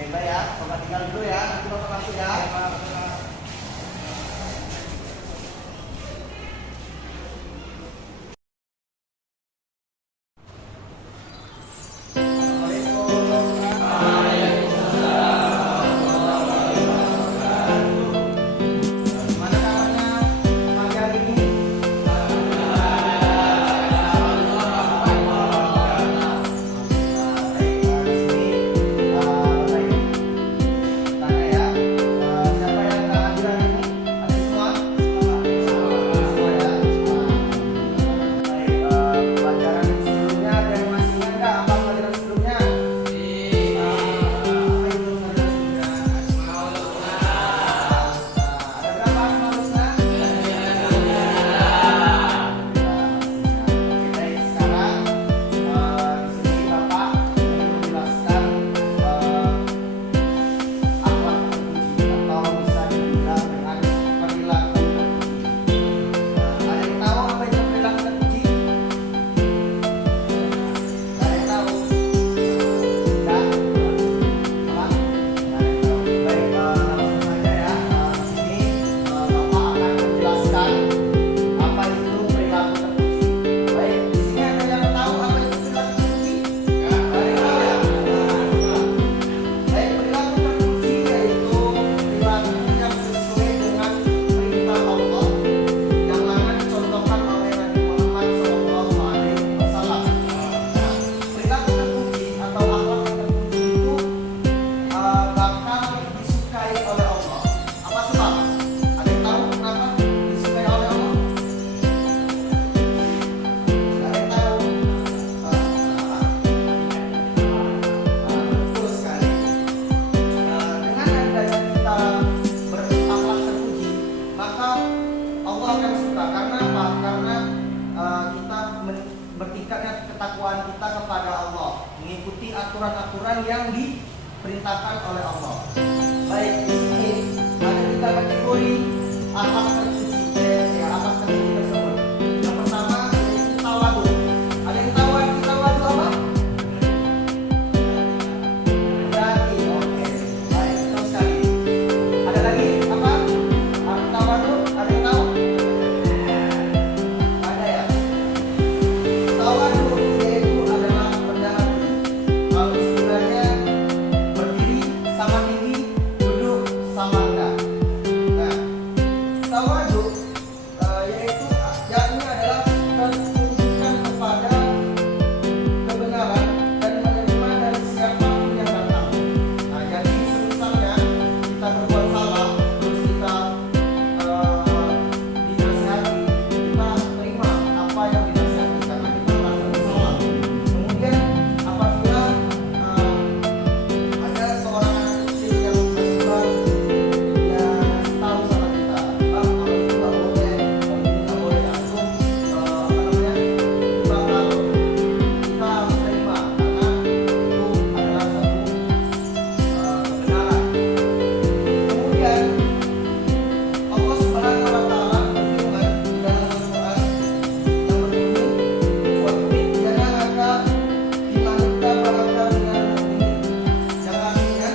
Oke, baik ya. Bapak tinggal dulu ya. Nanti Bapak masuk ya. bertingkatnya ketakwaan kita kepada Allah, mengikuti aturan-aturan yang diperintahkan oleh Allah. Baik, di sini ada 3 kategori akhlak terpuji, ya, akhlak terpuji tersebut. Yang pertama yaitu tawadu. Ada yang tahu arti tawadu apa? Berarti, oke. Baik, terus sekali. Ada lagi apa? Arti tawadu, ada yang tahu? Ada ya? Tawadu yaitu adalah rendah hati. Kalau istilahnya berdiri sama tinggi, duduk sama rendah. Nah, tawadu yaitu yakni adalah menunjukkan kepada kebenaran dan menerima dari siapapun yang datang. Nah, jadi misalnya kita berbuat salah, terus kita dinasihati, kita terima apa yang dinasihati karena kita merasa bersalah. Kemudian apabila ada seorang anak kecil yang tiba-tiba dia ngasih tahu sama kita, Bang, kalau itu nggak boleh, kalau itu nggak boleh, langsung bakal kita harus terima karena itu adalah satu kebenaran. Kemudian Allah Subhanahu wa Ta'ala berfirman di dalam Al-Quran yang berbunyi, "Waqfid janahaka liman ittaba'aka minal mu'minin." Yang artinya,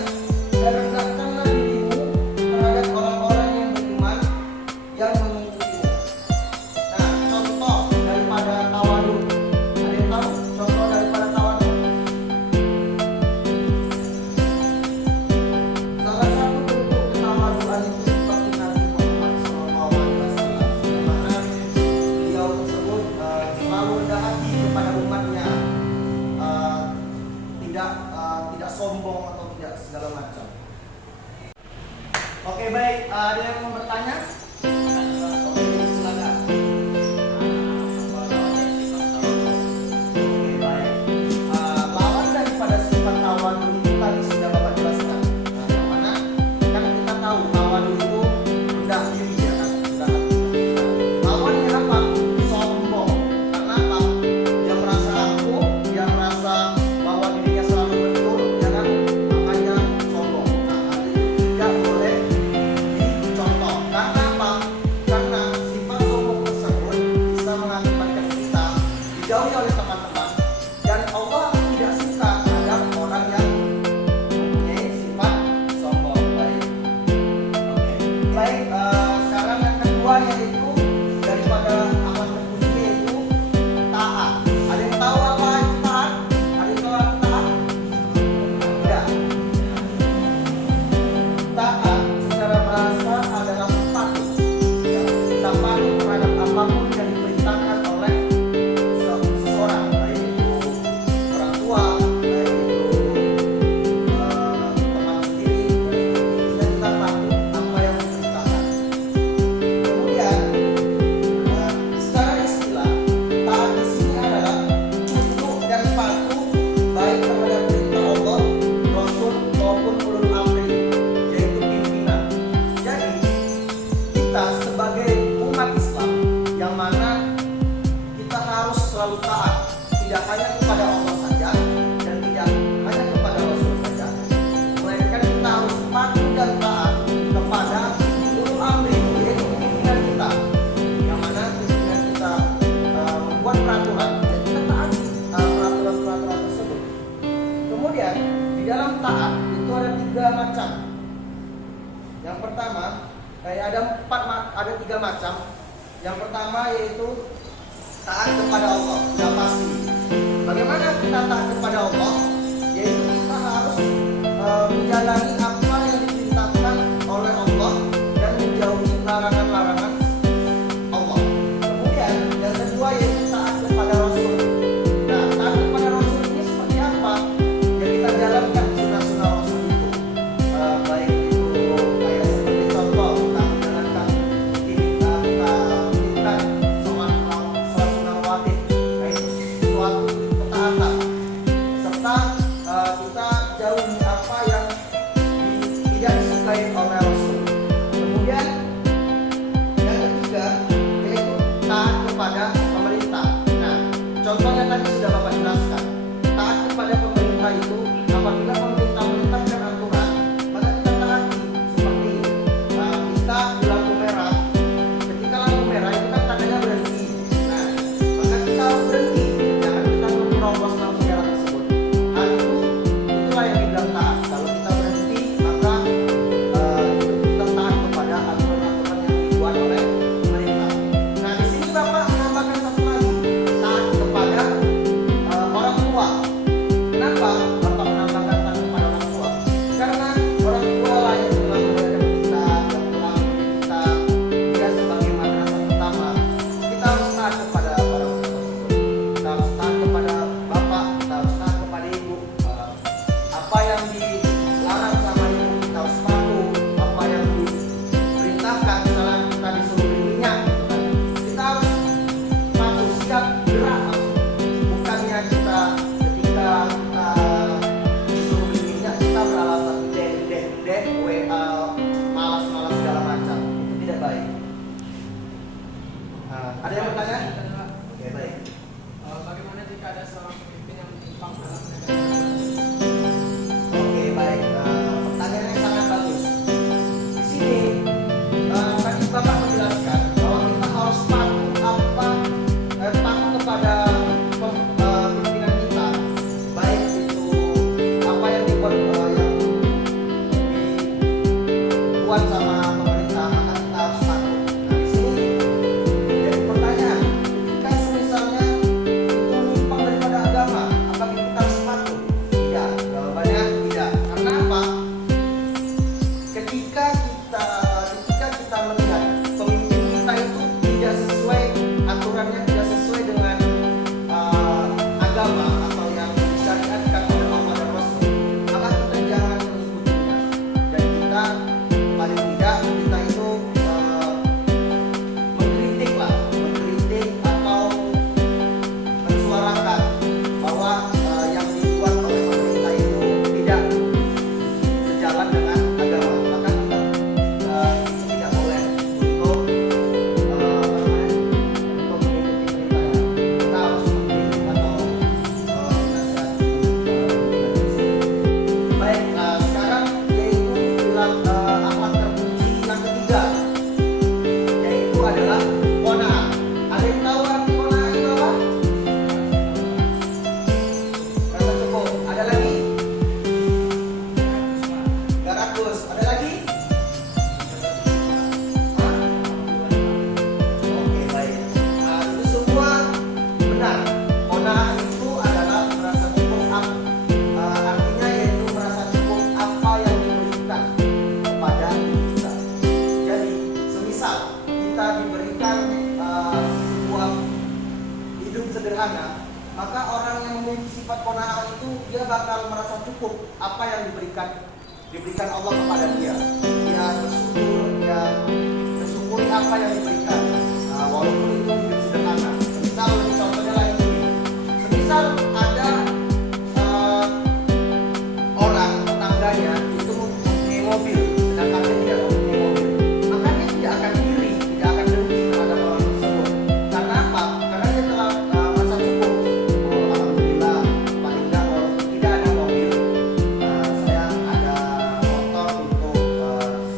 dan rendahkanlah dirimu terhadap orang-orang yang beriman yang mengikutimu. Nah, contoh daripada tawadu. Ada yang tahu contoh daripada tawadu? Salah satu bentuk ketawaduan itu seperti Nabi Muhammad SAW, di mana beliau tersebut selalu rendah hati kepada umatnya, tidak sombong atau tidak segala macam. Oke, baik, ada yang mau bertanya? Oke, silakan. Oke, baik. Lawan daripada sifat tawadu itu tadi sudah Bapak jelaskan. Nah, yang mana kan kita tahu tawadu itu rendah diri, ya kan? Rendah hati. Lawannya apa? Sombong. Karena apa? Dia merasa aku, dia merasa bahwa dirinya selalu betul, ya kan? Makanya sombong. Nah, hal itu tidak boleh dicontoh. Karena apa? itu ada 3 macam. Yang pertama, ada 3 macam. Yang pertama yaitu taat kepada Allah, sudah pasti. Bagaimana kita taat kepada Allah? Yaitu kita harus menjalani apa yang diperintahkan oleh Allah dan menjauhi larangan-larangan Allah. Kemudian yang kedua yaitu taat kepada Rasul. Nah, taat kepada Rasul ini seperti apa? Ya kita jalankan sunnah-sunnah Rasul itu, baik itu kayak seperti contoh kita menjalankan kita sholat sunnah wajib, yaitu suatu ketaatan, serta kita jauhi apa yang tidak disukai oleh Rasul. Kemudian yang ketiga yaitu taat kepada pemerintah. Nah, contohnya tadi sudah Bapak jelaskan. Taat kepada pemerintah itu apabila pemerintah menetapkan aturan, maka kita taati. Seperti kita di lampu merah, ketika lampu merah itu kan tandanya berhenti. Nah, maka kita harus berhenti, jangan kita menerobos lampu merah tersebut. Hal itulah yang dibilang taat. Kalau kita berhenti, maka kita taat kepada aturan-aturan yang dibuat oleh pemerintah. Nah, di sini Bapak menambahkan satu lagi, taat kepada orang tua. Kenapa Bapak menambahkan taat kepada orang tua? Karena orang tua lah yang telah melahirkan kita, yang telah mendidik kita. Dia sebagai madrasah pertama. Kita harus taat kepada orang tua tersebut. Kita harus taat kepada bapak, kita harus taat kepada ibu. Apa yang dilarang sama ibu kita harus patuh. Apa yang diperintahkan, misalnya kita disuruh beli minyak, gitu kan, kita harus patuh, siap gerak. Bukannya kita ketika kita disuruh beli minyak kita beralasan malas-malas segala macam. Itu tidak baik. Ada yang bertanya? Oke, baik. Bagaimana jika ada seorang pemimpin yang menyimpang dalam Oke, baik. Pertanyaan yang sangat bagus. Di sini tadi Bapak menjelaskan bahwa kita harus patuh kepada pimpinan kita, baik itu apa yang dibuat sama pemerintah, maka kita harus patuh. Nah, di sini jadi pertanyaan, ketika misalnya itu menyimpang daripada agama, apakah kita harus patuh? Tidak. Jawabannya tidak. Karena apa? Ketika kita melihat pemimpin kita itu tidak sesuai aturannya, tidak sesuai dengan agama atau yang disyariatkan oleh Allah dan Rasul, maka kita jangan mengikutinya. Dan kita paling tidak kita itu mengkritik atau mensuarakan bahwa yang dibuat oleh pemerintah itu tidak sejalan dengan agama. Maka kita itu tidak boleh untuk mengikuti perintahnya. Kita harus mengkritik atau menasihati. Baik, sekarang yaitu bilang akhlak terpuji yang ketiga, yaitu adalah qanaah. Ada yang tahu arti qanaah itu apa? Rasa cukup. Ada lagi? Gak rakus. Ada lagi? Hah? Oke, baik. Itu semua benar. Qanaah itu adalah merasa cukup. Artinya yaitu merasa cukup apa yang diberikan kepada kita. Jadi, semisal kita diberikan sebuah hidup sederhana, maka orang yang memiliki sifat qanaah itu dia bakal merasa cukup apa yang diberikan Allah kepada dia. Dia bersyukur, dia mensyukuri apa yang diberikan, walaupun itu hidup sederhana. Semisal contohnya lain, semisal ada orang tetangganya itu mempunyai mobil, sedangkan dia tidak mempunyai mobil, maka dia tidak akan iri, tidak akan dengki terhadap orang tersebut. Karena apa? Karena dia telah merasa cukup. Oh, alhamdulillah, paling tidak walaupun tidak ada mobil, saya ada motor untuk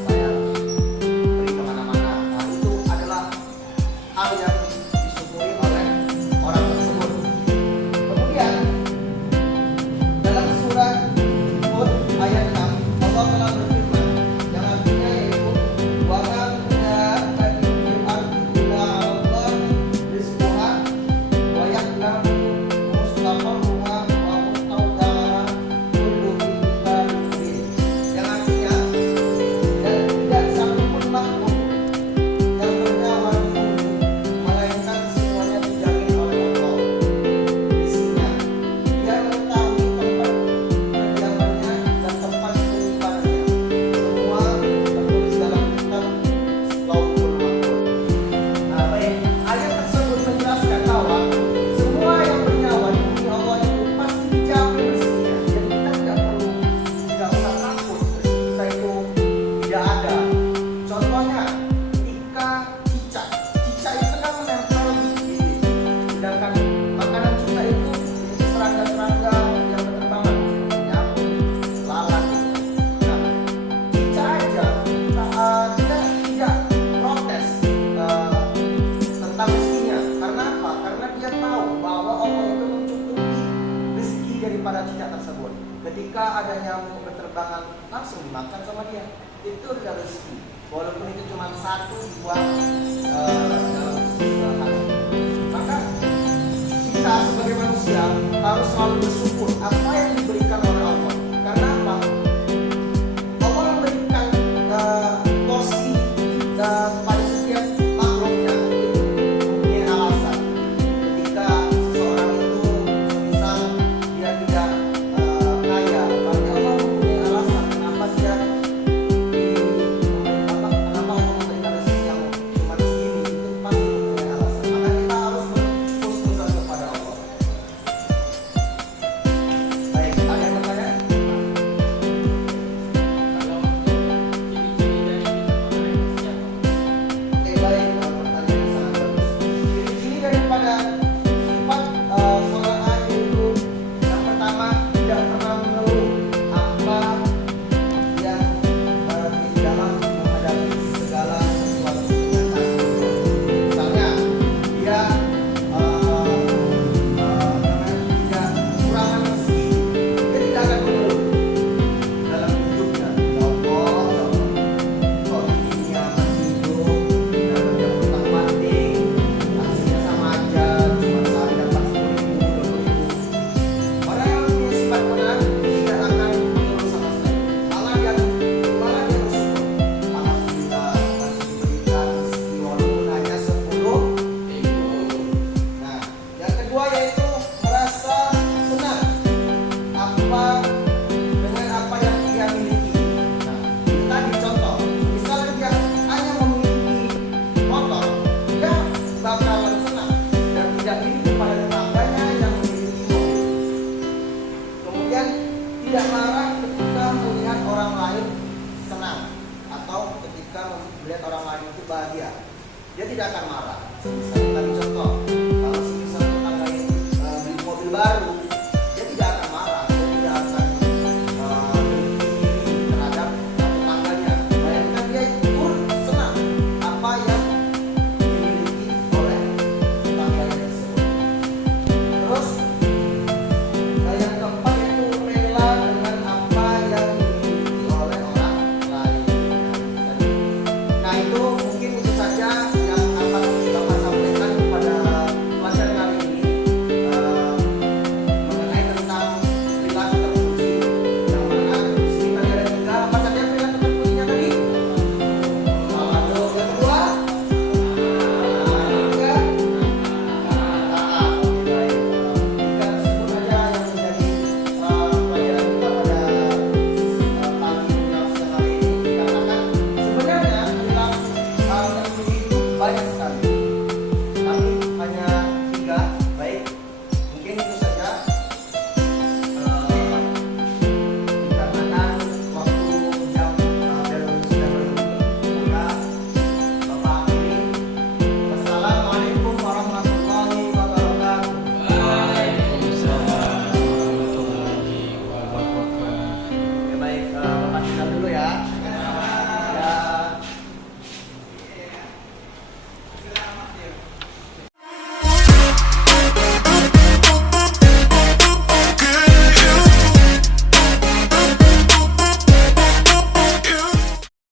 saya pergi kemana-mana. Nah, itu adalah hal yang ketika ada nyamuk berterbangan langsung dimakan sama dia. Itu udah rezeki. Walaupun itu cuma 1-2 dalam sehari. Maka kita sebagai manusia harus selalu bersyukur apa yang diberikan oleh Allah. Karena apa? Allah memberikan porsi pada setiap makhluknya itu mempunyai alasan. Ketika seseorang itu misal dia tidak kaya, maka Allah mempunyai alasan kenapa dia kenapa Allah memberikan rezeki yang cuma segini. Itu pasti mempunyai alasan. Maka kita harus bersyukur kepada Allah. Baik, ada yang bertanya? Kalau ciri-ciri dari orang Oke, siapa? baik, pertanyaan yang sangat bagus. Ciri-ciri daripada sifat seorang ayah itu yang pertama tidak pernah mengeluh apa yang di dalam menghadapi segala sesuatu dengan tanggung. Misalnya dia tidak kekurangan rezeki, dia tidak akan mengeluh dalam hidupnya. Ya Allah, kok ini masih hidup, dapat jam utang panting, hasilnya sama aja, cuma sehari dapat 10.000, 20.000. Orang yang punya sifat penat tidak akan mengeluh sama sekali. Malah dia bersyukur. Alhamdulillah masih diberikan rezeki walaupun hanya 10. Nah, yang kedua yaitu merasa senang dengan apa yang dia miliki. Nah, ini tadi contoh. Misalnya dia hanya memiliki motor, dia bakalan senang dan tidak iri kepada tetangganya yang memiliki mobil. Kemudian tidak marah ketika melihat orang lain senang atau ketika melihat orang lain itu bahagia. Dia tidak akan marah. Misalnya tadi contoh, kalau misalnya tetangga itu beli mobil baru,